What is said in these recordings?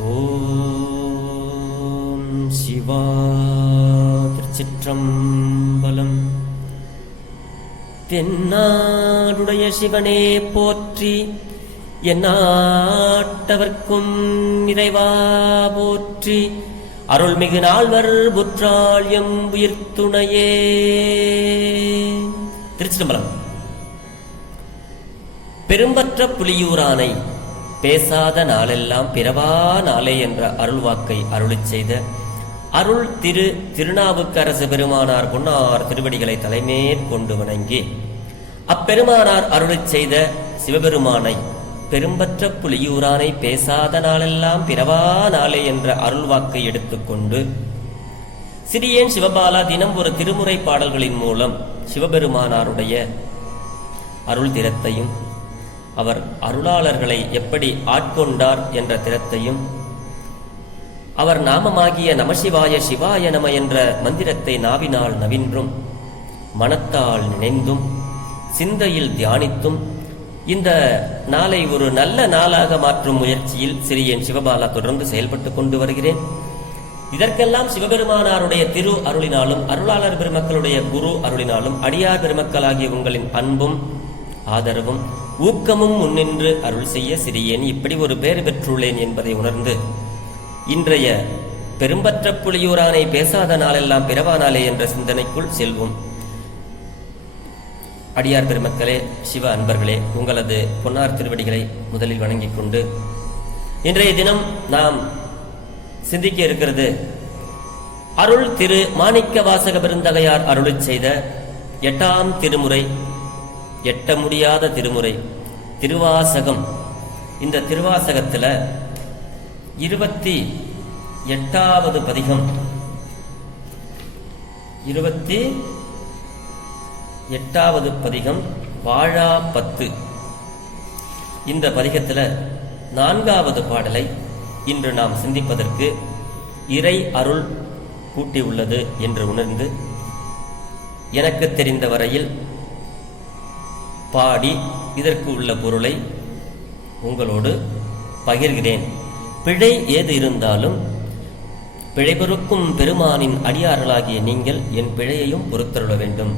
ஓம் சிவா திருச்சிற்றம்பலம். தென்னாடுடைய சிவனே போற்றி, எந்நாட்டவர்க்கும் இறைவா போற்றி. அருள்மிகு நால்வர் புற்றாள்யம் உயிர்த்துணையே. திருச்சிற்றம்பலம். பெரும்பற்ற புலியூரானை பேசாத நாளெல்லாம் பிறவா நாளே என்ற அருள்வாக்கை அருளிச் செய்த அருள் திருநாவுக்கரசு பெருமானார் பொன்னார் திருவடிகளை தலைமேற்கொண்டு வணங்கி, அப்பெருமானார் அருளிச் செய்த சிவபெருமானை பெரும்பற்ற புலியூரானை பேசாத நாளெல்லாம் பிறவா நாளே என்ற அருள்வாக்கை எடுத்துக்கொண்டு சிறியேன் சிவபாலா தினம் ஒரு திருமுறை பாடல்களின் மூலம் சிவபெருமானாருடைய அருள் திறத்தையும் அவர் அருளாளர்களை எப்படி ஆட்கொண்டார் என்ற திறத்தையும், அவர் நாமமாகிய நமசிவாய சிவாய நம என்ற மந்திரத்தை நாவினால் நவின்றும் மனத்தால் நினைந்தும் சிந்தையில் தியானித்தும் இந்த நாளை ஒரு நல்ல நாளாக மாற்றும் முயற்சியில் சிறியேன் சிவபாலா தொடர்ந்து செயல்பட்டு கொண்டு வருகிறேன். இதற்கெல்லாம் சிவபெருமானாருடைய திரு அருளினாலும் அருளாளர் பெருமக்களுடைய குரு அருளினாலும் அடியார் பெருமக்களாகிய உங்களின் அன்பும் ஆதரவும் ஊக்கமும் முன்னின்று அருள் செய்ய சிறியேன் இப்படி ஒரு பேறு பெற்றுள்ளேன் என்பதை உணர்ந்து இன்றைய பெரும்பற்ற புலியூரானை பேசாத நாளெல்லாம் பிறவா நாளே என்ற சிந்தனைக்குள் செல்வோம். அடியார் பெருமக்களே, சிவ அன்பர்களே, உங்களது பொன்னார் திருவடிகளை முதலில் வணங்கிக் கொண்டு இன்றைய தினம் நாம் சிந்திக்க இருக்கிறது அருள் திரு மாணிக்க வாசக பெருந்தகையார் அருளிச் செய்த 8ஆம் திருமுறை, எட்ட முடியாத திருமுறை திருவாசகம். இந்த திருவாசகத்துல 28வது பதிகம், 28வது பதிகம் வாழா 10. இந்த பதிகத்துல 4வது பாடலை இன்று நாம் சிந்திப்பதற்கு இறை அருள் கூட்டியுள்ளது என்று உணர்ந்து எனக்கு தெரிந்த வரையில் பாடி இதற்கு உள்ள பொருளை உங்களோடு பகிர்கிறேன். பிழை ஏது இருந்தாலும் பிழை பொறுக்கும் பெருமானின் அடியார்களாகிய நீங்கள் என் பிழையையும் பொறுத்தருள வேண்டும்.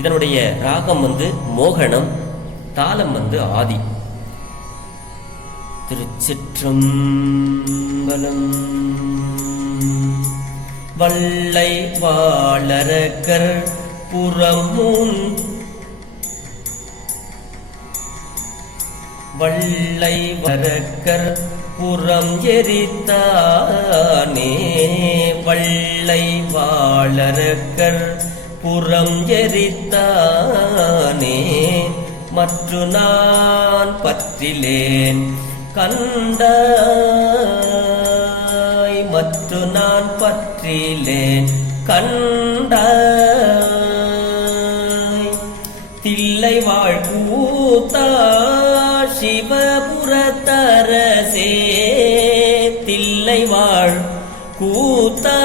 இதனுடைய ராகம் மோகனம், தாளம் ஆதி. திருச்சிற்றம்பலம். வள்ளை வாழறக்கர் புறமுன் வள்ளை வரக்கர் புறம் எரித்தானே. வள்ளை வாழறக்கர் புறம் எரித்தானே. மற்று நான் பற்றிலேன் கண்டாய். மற்று நான் பற்றிலேன் கண்டாய். தில்லை வாழ்கூத்தா சிவபுரத்தரசே. தில்லை வாழ் கூத்தா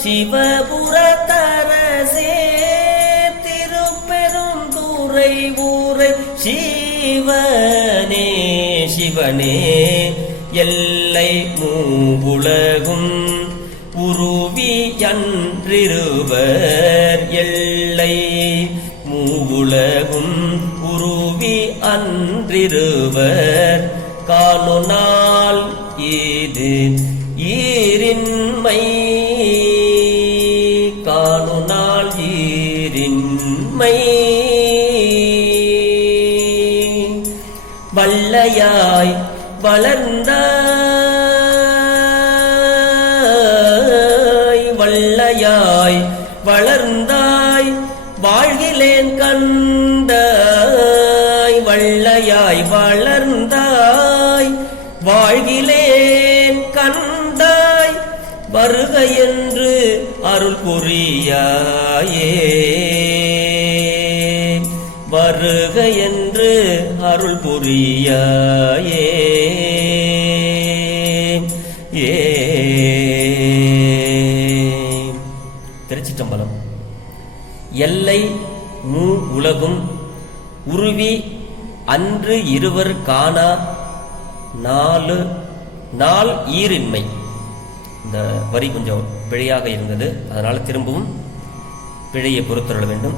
சிவபுரத்தரசே. திருப்பெருந்துறை ஊரை சிவனே. சிவனே எல்லை மூவுலகும் உருவி அன்றிருவர். எல்லை மூவுலகும் உருவி அன்றிருவர். காணுநாள் இது ஈரின்மை. காணுநாள் ஈரின்மை. வள்ளையாய் வளர்ந்தாய். வள்ளையாய் வளர்ந்தாய் வாழ்கிலேன் கண்டாய். வள்ளையாய் வளர்ந்தாய் வாழ்கிலேன் கண்டாய். வருக என்று அருள் புரியாயே. வருக என்று அருள் புரியாயே. திருச்சிற்றம்பலம். எல்லை மூ உலகும் உருவி அன்று இருவர் காணா நாலு நாள் ஈரின்மை. இந்த வரி கொஞ்சம் பிழையாக இருந்தது, அதனால் திரும்பவும் பிழையை பொறுத்தருள வேண்டும்.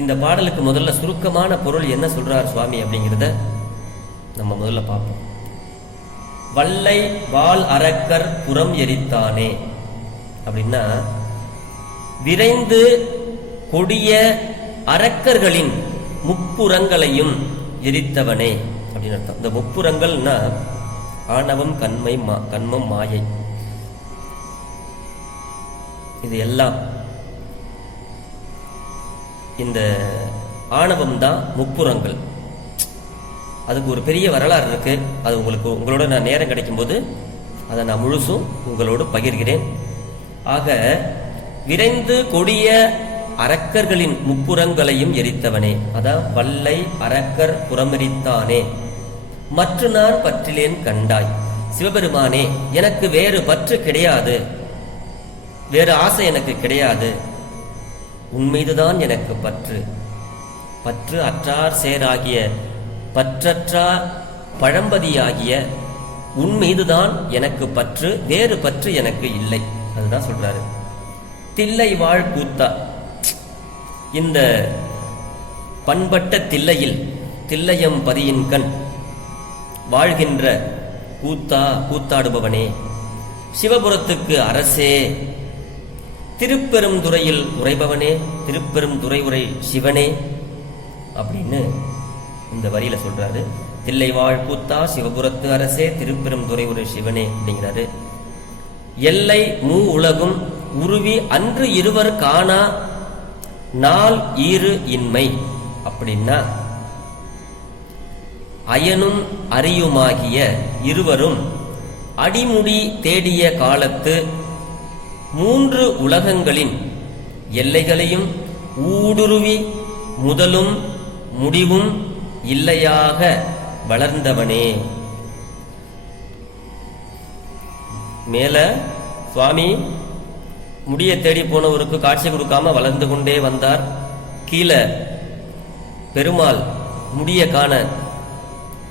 இந்த பாடலுக்கு முதல்ல சுருக்கமான பொருள் என்ன சொல்றார் சுவாமி அப்படிங்கிறத நம்ம முதல்ல பார்ப்போம். வல்லை வாள் அரக்கர் புறம் எரித்தானே அப்படின்னா, விரைந்து கொடிய அரக்கர்களின் முப்புறங்களையும் எரித்தவனே அப்படின்னு அர்த்தம். இந்த முப்புறங்கள்னா ஆணவம், கண்மம், மாயை, இது எல்லாம். இந்த ஆணவம் தான் முப்புறங்கள். அதுக்கு ஒரு பெரிய வரலாறு இருக்கு. அது உங்களோட நான் நேரம் கிடைக்கும் போது அதை நான் முழுசும் உங்களோடு பகிர்கிறேன். ஆக, விரைந்து கொடிய அரக்கர்களின் முப்புறங்களையும் எரித்தவனே, அதான் வல்லை அரக்கர் புறமெரித்தானே. மற்ற நான் பற்றிலேன் கண்டாய். சிவபெருமானே, எனக்கு வேறு பற்று கிடையாது, வேறு ஆசை எனக்கு கிடையாது. உன்மீதுதான் எனக்கு பற்று. பற்று அற்றார் சேராகிய பற்றற்றார் பழம்பதியாகிய உன்மீதுதான் எனக்கு பற்று, வேறு பற்று எனக்கு இல்லை. அதுதான் சொல்றாரு. தில்லை வாழ் கூத்தா, இந்த பண்பட்ட தில்லையில், தில்லையம் பதியின் கண் வாழ்கின்ற கூத்தா, கூத்தாடுபவனே, சிவபுரத்துக்கு அரசே, திருப்பெருந்துறையில் உரைபவனே, திருப்பெருந்துறை உரை சிவனே அப்படின்னு இந்த வரியில சொல்றாரு. தில்லை வாழ் கூத்தா, சிவபுரத்து அரசே, திருப்பெருந்துறை உரை சிவனே அப்படிங்கிறாரு. எல்லை மூ உலகும் உருவி அன்று இருவர் காணா நாள் ஈறு இன்மை அப்படின்னா, அயனும் அரியுமாகிய இருவரும் அடிமுடி தேடிய காலத்து மூன்று உலகங்களின் எல்லைகளையும் ஊடுருவி முதலும் முடிவும் இல்லையாக வளர்ந்தவனே. மேல சுவாமி முடிய தேடி போனவருக்கு காட்சி கொடுக்காம வளர்ந்து கொண்டே வந்தார். கீழே பெருமாள் முடிய காண,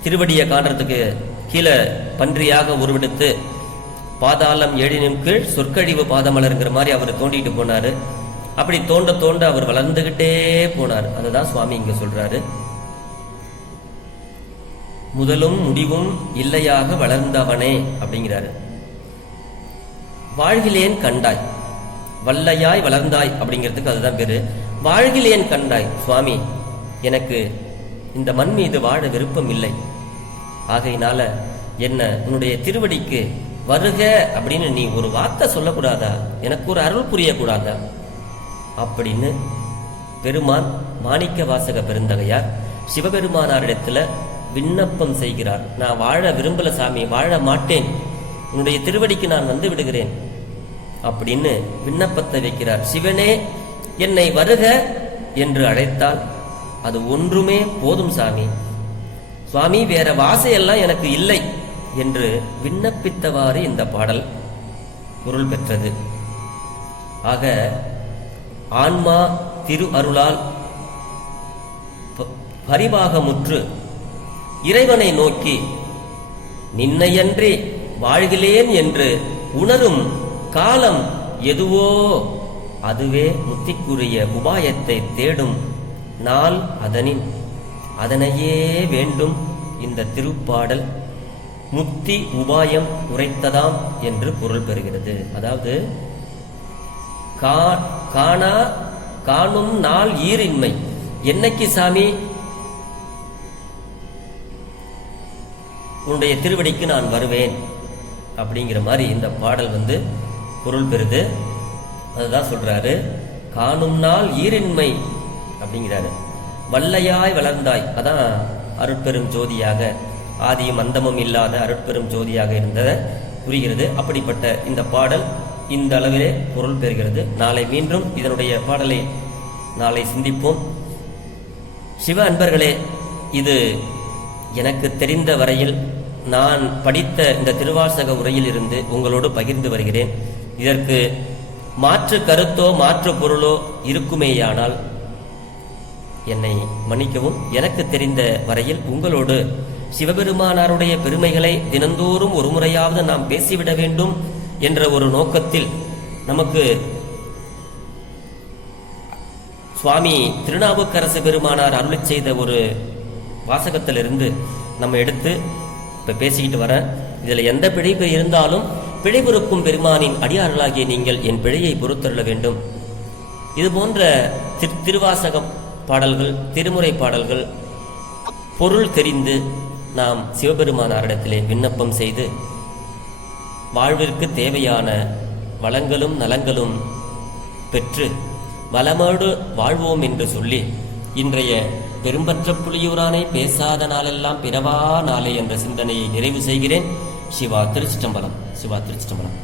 திருவடியை காண்றதுக்கு கீழே பன்றியாக உருவெடுத்து பாதாளம் ஏழினும் கீழ் சொற்கழிவு பாதமலருங்கிற மாதிரி அவர் தோண்டிட்டு போனாரு. அப்படி தோண்ட தோண்ட அவர் வளர்ந்துகிட்டே போனார். அதுதான் சுவாமி இங்க சொல்றாரு. முதலும் முடிவும் இல்லையாக வளர்ந்தவனே அப்படிங்கிறாரு. வாழ்கிலேன் கண்டாய், வல்லையாய் வளர்ந்தாய் அப்படிங்கிறதுக்கு அதுதான் பேரு. வாழ்கிலேன் கண்டாய். சுவாமி, எனக்கு இந்த மண் மீது வாழ விருப்பம் இல்லை. ஆகையினால என்ன உன்னுடைய திருவடிக்கு வருக அப்படின்னு நீ ஒரு வார்த்தை சொல்லக்கூடாதா? எனக்கு ஒரு அருள் புரியக்கூடாதா அப்படின்னு பெருமான் மாணிக்க வாசக பெருந்தகையார் சிவபெருமானாரிடத்துல விண்ணப்பம் செய்கிறார். நான் வாழ விரும்பல சாமி, வாழ மாட்டேன், உன்னுடைய திருவடிக்கு நான் வந்து விடுகிறேன் அப்படின்னு விண்ணப்பத்தை வைக்கிறார். சிவனே, என்னை வருக என்று அழைத்தால் அது ஒன்றுமே போதும் சாமி. சுவாமி, வேற வாசையெல்லாம் எனக்கு இல்லை என்று விண்ணப்பித்தவாறு இந்த பாடல் பொருள் பெற்றது. ஆக, ஆன்மா திரு அருளால் பரிபாகமுற்று இறைவனை நோக்கி நின்னையன்றி வாழ்கிலேன் என்று உணரும் காலம் எதுவோ அதுவே முத்திக்குரிய உபாயத்தை தேடும் நாள் அதனின் அதனையே வேண்டும் இந்த திருப்பாடல் முத்தி உபாயம் உரைத்ததாம் என்று பொருள் பெறுகிறது. அதாவது காணா காணும் நாள் ஈரின்மை. என்னைக்கு சாமி உன்னுடைய திருவடிக்கு நான் வருவேன் அப்படிங்கிற மாதிரி இந்த பாடல் பொருள் பெறுது. அதுதான் சொல்றாரு, காணும் நாள் ஈரின்மை அப்படிங்கிறாரு. வல்லையாய் வளர்ந்தாய், அதான் அருட்பெரும் ஜோதியாக, ஆதியும் அந்தமும் இல்லாத அருட்பெரும் ஜோதியாக இருந்ததை புரிகிறது. அப்படிப்பட்ட இந்த பாடல் இந்த அளவிலே பொருள் பெறுகிறது. நாளை மீண்டும் இதனுடைய பாடலை நாளை சிந்திப்போம். சிவ அன்பர்களே, இது எனக்கு தெரிந்த வரையில் நான் படித்த இந்த திருவாசக உரையில் இருந்து உங்களோடு பகிர்ந்து வருகிறேன். இதற்கு மாற்று கருத்தோ மாற்று பொருளோ இருக்குமேயானால் என்னை மன்னிக்கவும். எனக்கு தெரிந்த வரையில் உங்களோடு சிவபெருமானாருடைய பெருமைகளை தினந்தோறும் ஒரு முறையாவது நாம் பேசிவிட வேண்டும் என்ற ஒரு நோக்கத்தில் நமக்கு சுவாமி திருநாவுக்கரசு பெருமானார் அருளிச் செய்த ஒரு வாசகத்திலிருந்து நம்ம எடுத்து இப்ப பேசிக்கிட்டு வரேன். இதுல எந்த பிழைப்பு இருந்தாலும் பிழை பொறுக்கும் பெருமானின் அடியார்களாகிய நீங்கள் என் பிழையை பொறுத்தருள வேண்டும். இது போன்ற திருவாசகம் பாடல்கள், திருமுறை பாடல்கள் பொருள் தெரிந்து நாம் சிவபெருமானாரிடத்திலே விண்ணப்பம் செய்து வாழ்விற்கு தேவையான வளங்களும் நலங்களும் பெற்று வளமோடு வாழ்வோம் என்று சொல்லி இன்றைய பெரும்பற்ற புலியூரானை பேசாத நாளெல்லாம் பிறவா நாளே என்ற சிந்தனையை நிறைவு செய்கிறேன். சிவா திருச்சிற்றம்பலம். சிவா திருச்சிற்றம்பலம்.